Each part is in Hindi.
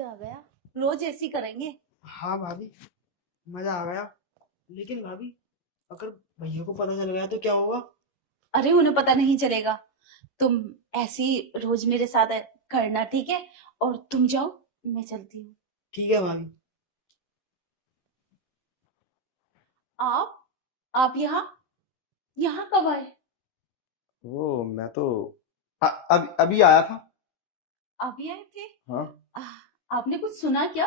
मजा आ गया। रोज ऐसे ही करेंगे। हाँ भाभी, मजा आ गया। लेकिन भाभी, अगर भैया को पता चल गया तो क्या होगा? अरे उन्हें पता नहीं चलेगा। तुम ऐसी रोज मेरे साथ करना, ठीक है? और तुम जाओ, मैं चलती हूँ। ठीक है भाभी। आप आप यहाँ यहाँ कब आए? वो मैं तो अभी आया था। अभी आए थे? हाँ। आपने कुछ सुना क्या?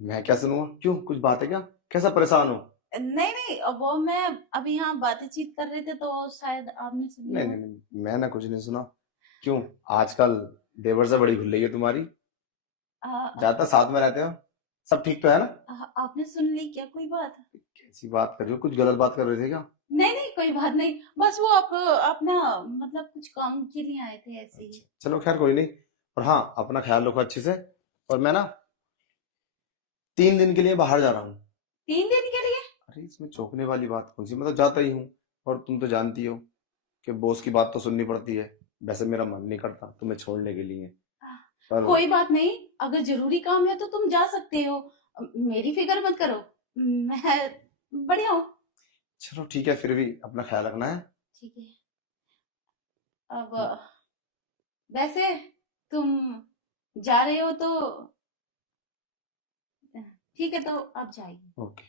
मैं क्या सुनूंगा? क्यों, कुछ बात है क्या? कैसा परेशान हो? नहीं नहीं, वो मैं अभी यहाँ बातचीत कर रहे थे तो शायद आपने सुनी नहीं हो। नहीं नहीं, मैंने कुछ नहीं सुना। क्यों, आजकल देवर से बड़ी खुल रही है तुम्हारी। आ, ज्यादा साथ में रहते हो, सब ठीक तो है ना? आपने सुन ली क्या कोई बात? कैसी बात कर रही हो? कुछ गलत बात कर रहे थे क्या? नहीं नहीं, कोई बात नहीं। बस वो आप अपना मतलब कुछ काम के लिए आए थे ऐसे ही। अच्छा, चलो खैर कोई नहीं। और हाँ, अपना ख्याल रखो अच्छे से। और मैं ना 3 दिन के लिए बाहर जा रहा हूँ। 3 दिन के लिए? अरे इसमें चौंकने वाली बात कौन सी, मैं तो जाता ही हूँ। और तुम तो जानती हो कि बॉस की बात तो सुननी पड़ती है। वैसे मेरा मन नहीं करता तुम्हें छोड़ने के लिए, पर कोई बात नहीं, अगर जरूरी काम है तो तुम जा सकते हो। मेरी फिक्र मत करो, मैं बढ़िया हूँ। चलो ठीक है, फिर भी अपना ख्याल रखना है। ठीक है। अब वैसे तुम जा रहे हो तो ठीक है, तो आप जाइए। ओके।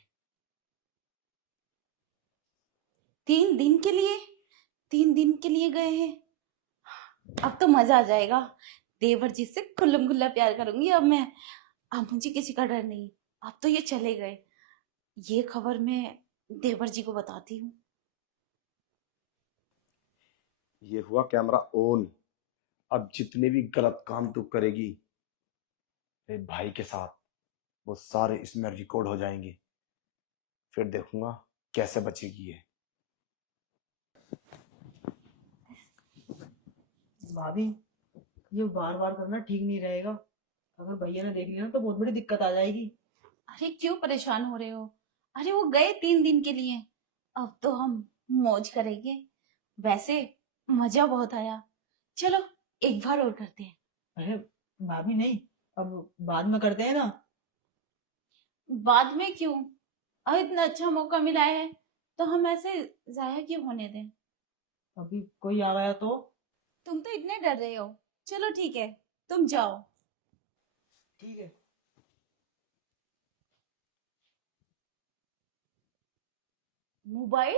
3 दिन के लिए? 3 दिन के लिए गए हैं? अब तो मजा आ जाएगा। देवर जी से खुल्लम खुल्ला प्यार करूंगी अब मैं। अब मुझे किसी का डर नहीं। अब तो ये चले गए। ये खबर मैं देवर जी को बताती हूँ। ये हुआ कैमरा ऑन। अब जितने भी गलत काम तू करेगी तेरे भाई के साथ, वो सारे इसमें रिकॉर्ड हो जाएंगे। फिर देखूंगा कैसे बचेगी ये। भाभी, ये बार बार करना ठीक नहीं रहेगा। अगर भैया ने देख लिया ना तो बहुत बड़ी दिक्कत आ जाएगी। अरे क्यों परेशान हो रहे हो? अरे वो गए 3 दिन के लिए। अब तो हम मौज करेंगे। वैसे मजा बहुत आया। चलो एक बार और करते हैं। अरे भाभी नहीं, अब बाद में करते हैं ना। बाद में क्यों? इतना अच्छा मौका मिला है तो हम ऐसे जाया क्यों होने दें? अभी कोई आ गया तो? तुम तो इतने डर रहे हो। चलो ठीक है, तुम जाओ। ठीक है। मोबाइल?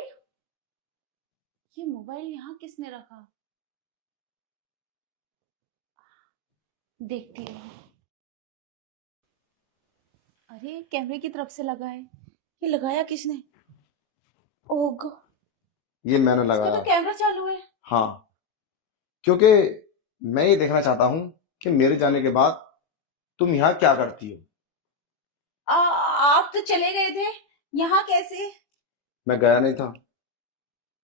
ये मोबाइल यहाँ किसने रखा? देखती हूँ। अरे कैमरे की तरफ से लगा है। ये लगाया किसने? ओह, ये मैंने इसका लगाया। तो कैमरा चालू है। हाँ, क्योंकि मैं ये देखना चाहता हूँ कि मेरे जाने के बाद तुम यहाँ क्या करती हो। आप तो चले गए थे, यहाँ कैसे? मैं गया नहीं था।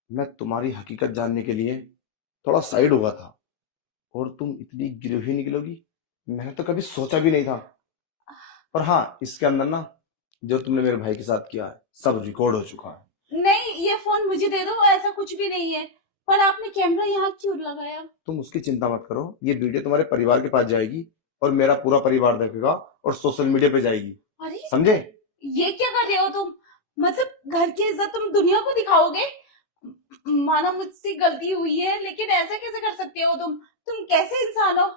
मैं तुम्हारी हकीकत जानने के लिए थोड़ा साइड हुआ था। और तुम इतनी गिरी हुई निकलोगी, मैंने तो कभी सोचा भी नहीं था। पर हाँ, इसके अंदर ना जो तुमने मेरे भाई के साथ किया है सब रिकॉर्ड हो चुका है। नहीं, ये फोन मुझे दे दो, ऐसा कुछ भी नहीं है। पर आपने कैमरा यहाँ क्यों लगाया? तुम उसकी चिंता मत करो, ये वीडियो तुम्हारे परिवार के पास जाएगी और मेरा पूरा परिवार देखेगा और सोशल मीडिया पे जाएगी। अरे समझे? ये क्या कर रहे हो तुम? मतलब घर की इज्जत तुम दुनिया को दिखाओगे? माना मुझसे गलती हुई है, लेकिन ऐसे कैसे कर सकते हो तुम? तुम कैसे इंसान हो?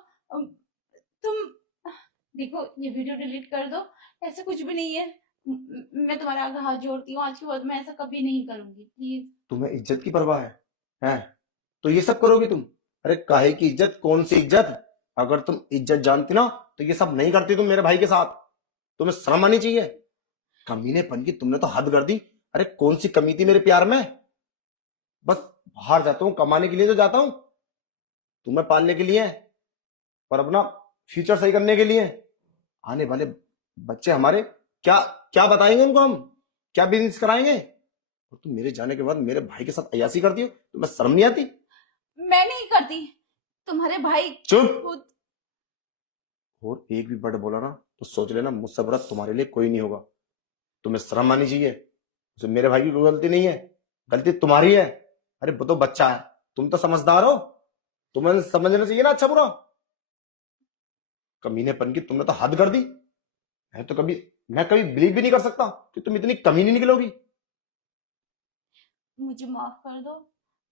तुम देखो, ये वीडियो डिलीट कर दो। ऐसा कुछ भी नहीं है। मैं तुम्हारे आगे हाथ जोड़ती हूँ, आज के बाद मैं ऐसा कभी नहीं करूंगी, प्लीज। तुम्हें इज्जत की परवाह है? हैं? तो ये सब करोगे तुम? अरे काहे की इज्जत, कौन सी इज्जत? अगर तुम इज्जत जानती ना तो ये सब नहीं करती तुम मेरे भाई के साथ। तुम्हें शर्म आनी चाहिए। कमीनेपन की तुमने तो हद कर दी। अरे कौन सी कमी थी मेरे प्यार में? बस बाहर जाता हूँ कमाने के लिए तो जाता हूँ, तुम्हें पालने के लिए और अपना फ्यूचर सही करने के लिए। आने वाले बच्चे हमारे क्या क्या बताएंगे उनको हम? क्या बिजनेस कराएंगे? और तुम मेरे जाने के बाद मेरे भाई के साथ अयासी करती हो, तुम्हें शर्म नहीं आती? मैं नहीं करती। तुम्हारे भाई चुप। खुद। और एक भी वर्ड बोला ना तो सोच लेना मुझसे बुरा तुम्हारे लिए कोई नहीं होगा। तुम्हें शर्म आनी चाहिए। उसे मेरे भाई की कोई गलती नहीं है, गलती तुम्हारी है। अरे वो तो बच्चा है, तुम तो समझदार हो, तुम्हें समझना चाहिए ना अच्छा बुरा। कमीनेपन की तुमने तो हद कर दी। मैं कभी बिलीव भी नहीं कर सकता कि तुम इतनी कमीनी निकलोगी। मुझे माफ कर दो,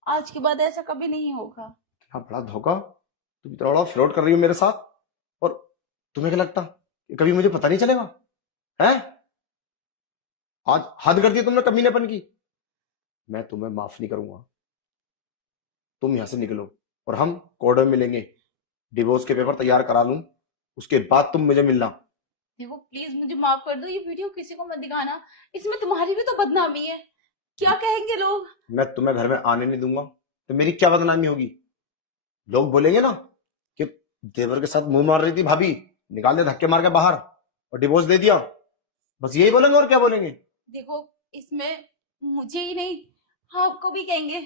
आज के बाद ऐसा कभी नहीं होगा। क्या बड़ा धोखा, तुम इतना बड़ा फ्रॉड कर रही हो मेरे साथ, और तुम्हें क्या लगता कि कभी मुझे पता नहीं चलेगा? है, आज हद कर दी तुमने कमीनेपन की। मैं तुम्हें माफ नहीं करूंगा। तुम यहां से निकलो और हम कोर्ट में मिलेंगे। डिवोर्स के पेपर तैयार करा लूं, उसके बाद तुम मुझे मिलना। देखो प्लीज मुझे माफ कर दो, ये वीडियो किसी को मत दिखाना, इसमें तुम्हारी भी तो बदनामी है। क्या कहेंगे लोग? मैं तुम्हें घर में आने नहीं दूंगा, तो मेरी क्या बदनामी होगी? लोग बोलेंगे ना कि देवर के साथ मुंह मार रही थी भाभी, निकाल दे धक्के मार के बाहर और डिवोर्स दे दिया। बस यही बोलेंगे और क्या बोलेंगे? देखो इसमें मुझे ही नहीं, आपको भी कहेंगे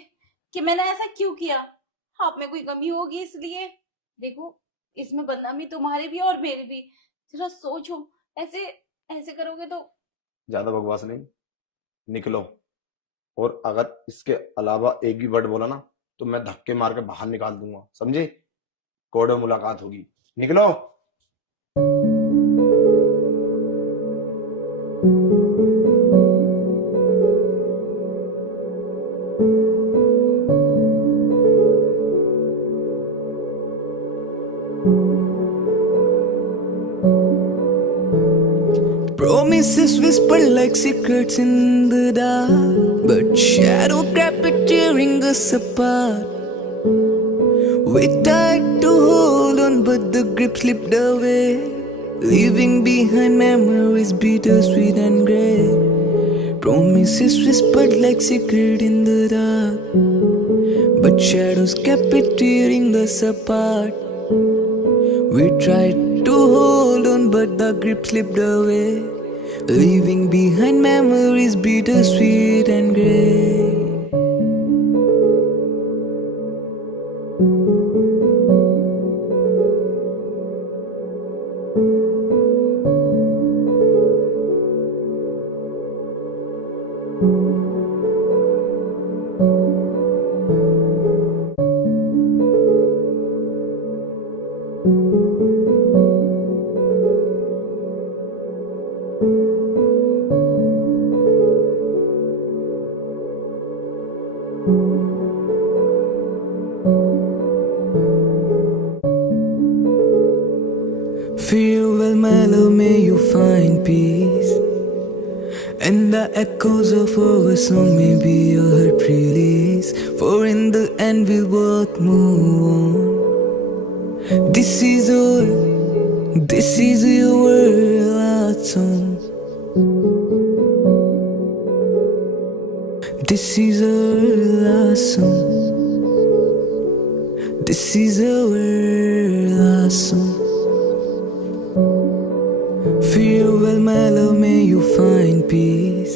कि मैंने ऐसा क्यों किया, आप में कोई कमी होगी इसलिए। देखो इसमें बदनामी तुम्हारी भी और मेरी भी, जरा सोचो, ऐसे ऐसे करोगे तो। ज्यादा बकवास नहीं, निकलो। और अगर इसके अलावा एक भी वर्ड बोला ना तो मैं धक्के मार के बाहर निकाल दूंगा, समझे? कोर्ट में मुलाकात होगी, निकलो। Promises whispered like secrets in the dark, but shadow kept tearing us apart. We tried to hold on, but the grip slipped away, leaving behind memories bittersweet and gray. Promises whispered like secret in the dark, but shadows kept tearing us apart. We tried to hold on, but the grip slipped away, leaving behind memories bittersweet and gray. Farewell, my love, may you find peace, and the echoes of our song may be your heart release. For in the end we'll both move on. This is your last song. This is our last song. This is our last song. Farewell, my love, may you find peace,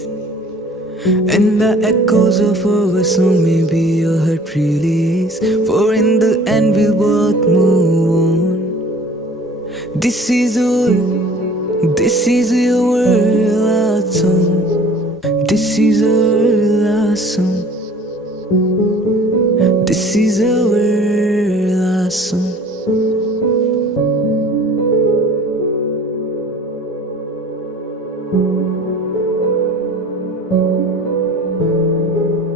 and the echoes of our song may be your heart release. For in the end we'll both move on. This is your last song. This is our last song. This is our last song.